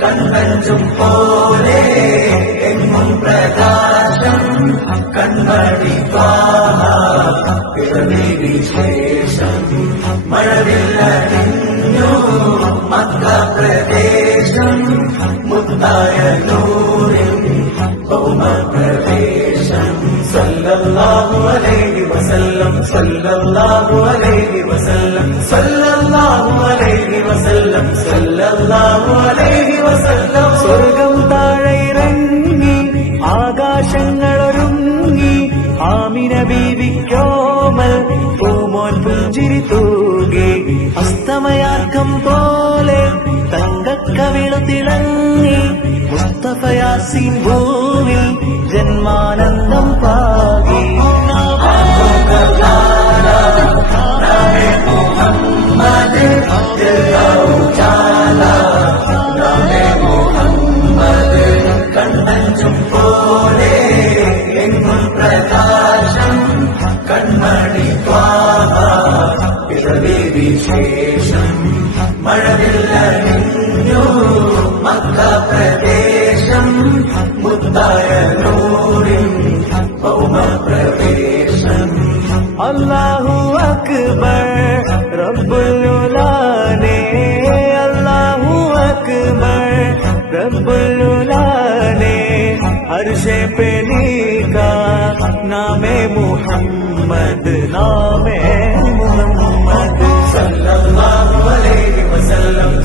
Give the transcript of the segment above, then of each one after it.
കൺവഞ്ചും പോലെ എങ്ങും പ്രകാശം പിറവി വിശേഷം മഴവില്ലണിഞ്ഞു മക്ക പ്രദേശം മുത്തായ നൂറിൽ ഭൗമ പ്രവേശം സല്ലല്ലാഹു അലൈഹി വസല്ലം സല്ലല്ലാഹു അലൈഹി വസല്ലം സല്ലല്ലാഹു അലൈഹി വസല്ലം സല്ലല്ലാഹു അലൈഹി വസല്ലം. സ്വർഗം താഴെ ഇറങ്ങി ആകാശങ്ങളൊരുങ്ങി ആമിന ബീവിക്കോമൽ പൂമോൻ പുഞ്ചിരി തൂകി അസ്തമയാക്കം പോലെ തങ്കക്കവിളു മുസ്തഫയാസിൻ മുസ്തഫ ശേഷം മഴവില്ല നിന്നു മക്ക പ്രദേശം മുത്തായ നൂറിൻ ഭൗമ പ്രവേശം അല്ലാഹു അക്ബർ റബ്ബുലുലാനെ അല്ലാഹു അക്ബർ റബ്ബുലുലാനെ ഹർഷെ പെലി കാ നാമേ മുഹ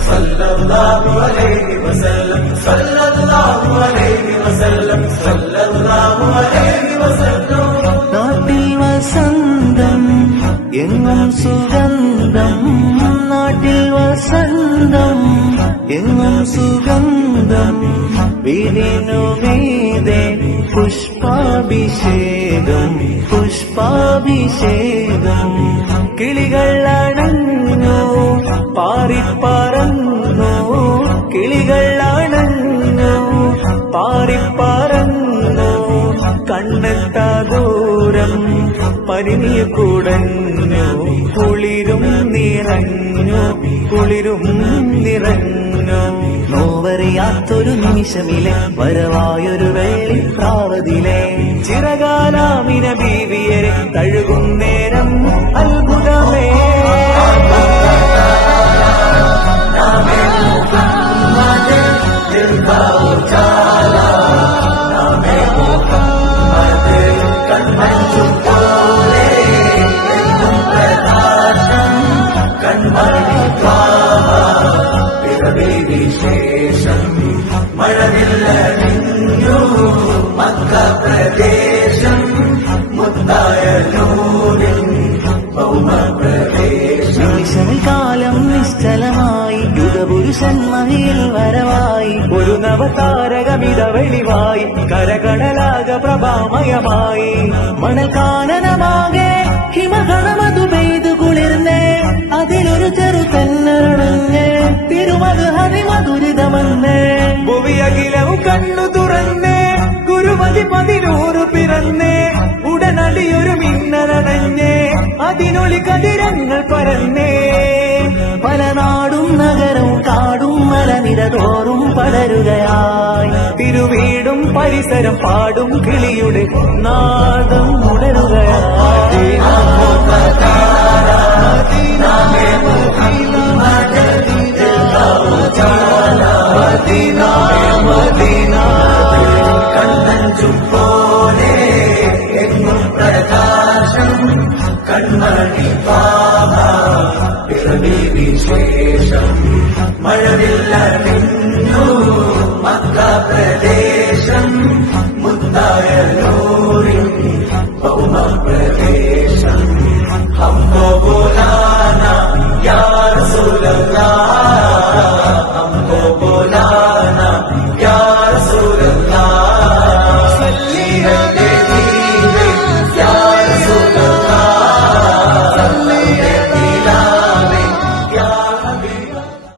വസല്ലം സല്ലല്ലാഹു അലൈഹി വസല്ലം സല്ലല്ലാഹു അലൈഹി വസല്ലം സല്ലല്ലാഹു അലൈഹി വസല്ലം നാട്ടിൽ വസന്തം എങ്ങും സുഗന്ധം നാട്ടിൽ വസന്തം എങ്ങും സുഗന്ധം വീടിനു മീതെ പുഷ്പാഭിഷേകം പുഷ്പാഭിഷേകം. കിളികൾ അണഞ്ഞു പാറിപ്പറന്നു പാറിപ്പറന്നു കണ്ണെത്താ ദൂരം പരിനിയ കുടഞ്ഞു കുളിരും നിറഞ്ഞു കുളിരും നിറഞ്ഞു. നോവറിയാത്തൊരു നിമിഷമിലെ വരവായൊരു വേളി പ്രാവതിലെ. ചിറകാലാമിന ബീവിയരെ തഴുകും നേരം അത്ഭുതമേ. കാലം നിശ്ചലമായി. യുഗപുരുഷൻ മഹിയിൽ വരവായി. ഒരു നവതാരകമിത വെളിവായി കരകടലാക പ്രഭാമയമായി. മണൽ കാനനമാകെ ഹിമകണമതു പെയ്തു കുളിർന്നേ. അതിലൊരു ചെറു തെന്നരണഞ്ഞ് തിരുമത് ഹരിമധുരിതമെന്ന്. ഭുവിയകിലവും കണ്ണു തുറന്നേ. ഗുരുമതി പതിനൂറ് പിറന്നേ. ഉടനടിയൊരു മിന്നലടഞ്ഞേ. അതിനൊളി കതിരങ്ങൾ പരന്നേ. നിരതോറും പടരുകയായി. തിരുവീടും പരിസരം പാടും കിളിയുടെ നാദം ഉണരുകയായി. പോലെ എന്നും പ്രകാശം കൺമണി പാ വിശേഷം. മഴവില്ല